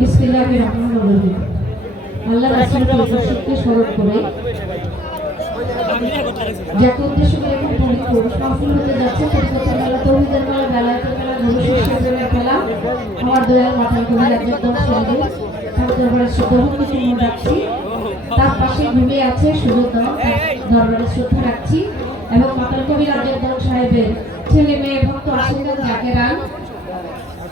বিসমিল্লাহির রহমানির রহিম। আল্লাহ রাসূলকে উপস্থিতকে স্মরণ করে। যাকে উদ্দেশ্য করে এখন পবিত্র মাহফিল হতে যাচ্ছে পরিবর্তন মেলা তৌহিদের মেলা বেলায়েতের মেলা গুরু আমার দয়াল মাথার কবি রাজ্যের দশ লাগে দরবারে শ্রদ্ধাভক্তি শূন্য রাখছি। তার পাশে ঘুমিয়ে আছে সুযোগ দরবারে শ্রদ্ধা রাখছি। এবং মাতাল কবি রাজ্যের দল সাহেবের ছেলে মেয়ে ভক্ত আশীর্বাদ জাকেরান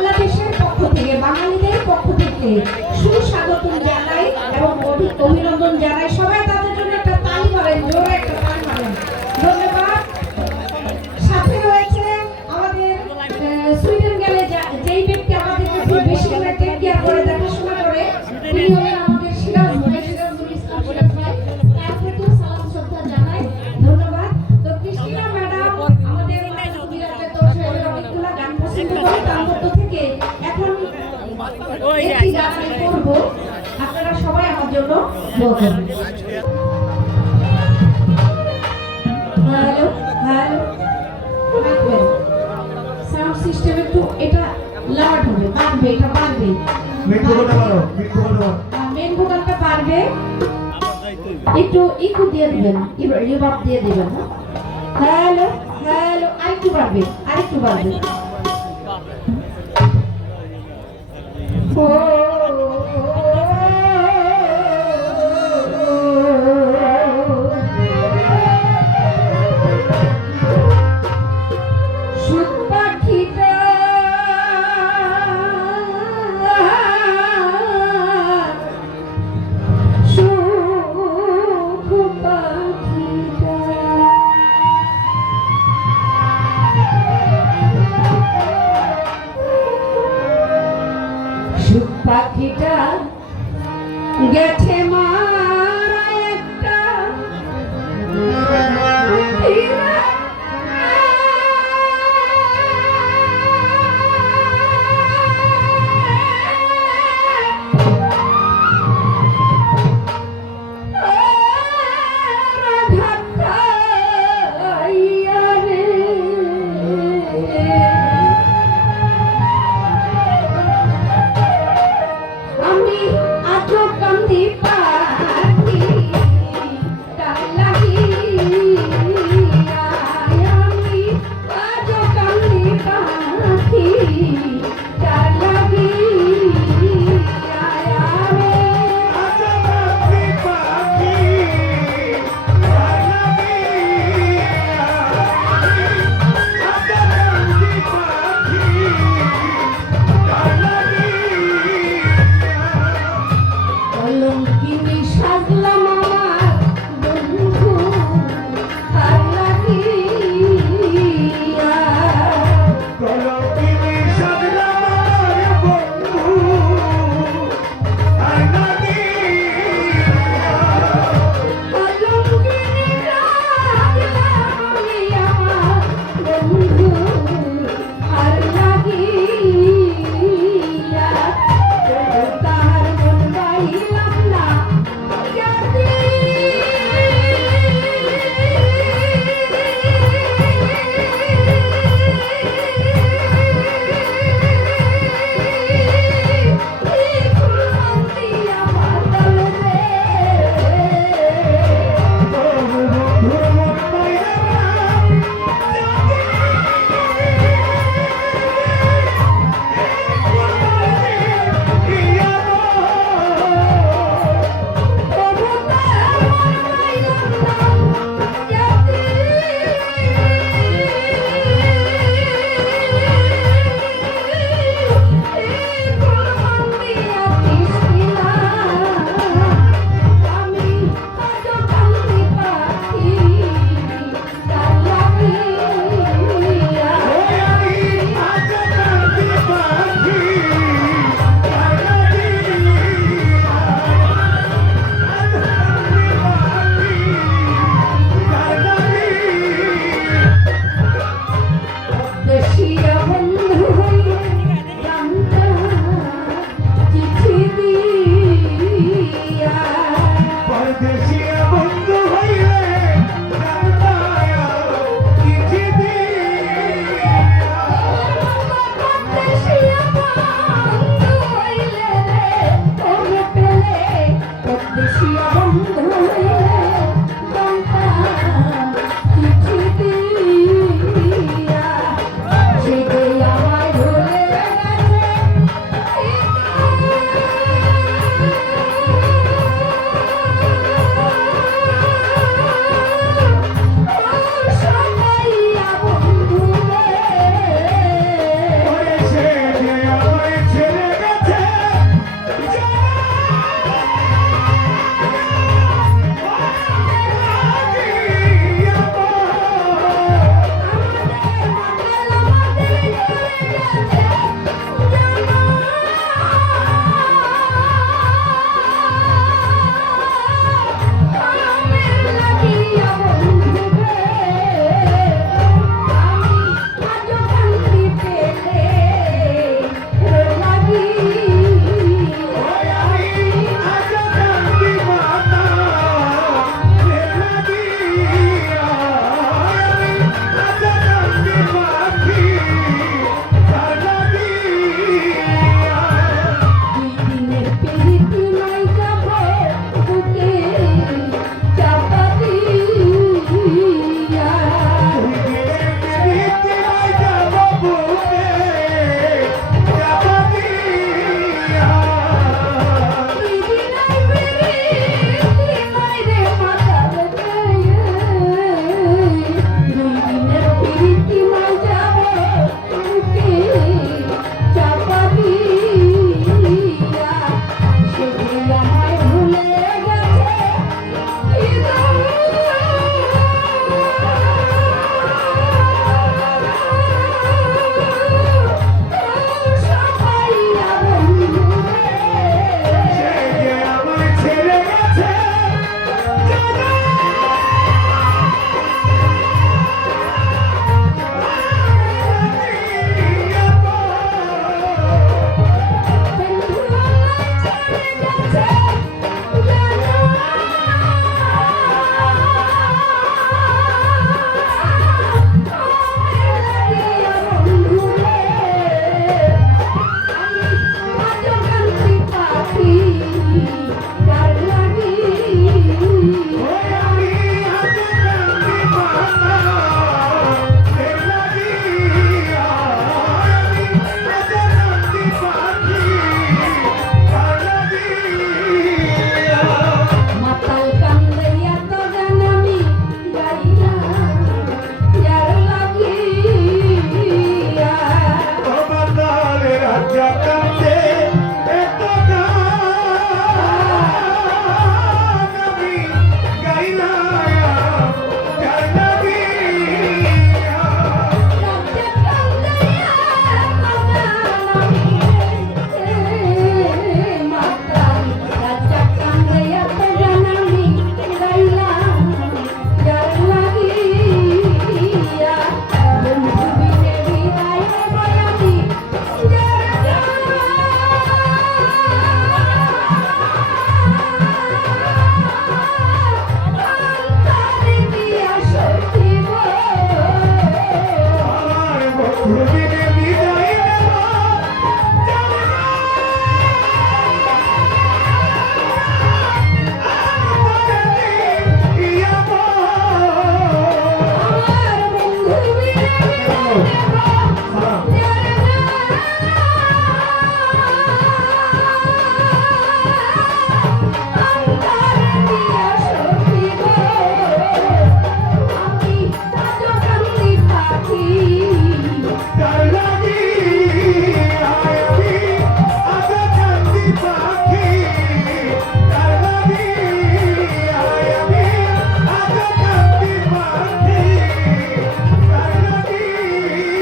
বাংলাদেশের পক্ষ থেকে বাঙালিদের পক্ষ থেকে সুস্বাগতম জানাই এবং অভিনন্দন জানাই সাউন্ড সিস্টেম একটু এটা লাউড হবে মেন ভোকালটা পারবে একটু ইকু দিয়ে দিবেন রিভাব দিয়ে দিবেন হ্যালো হ্যালো আরেকটু বাড়বে আরেকটু বাড়বে সুখ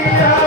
Yeah.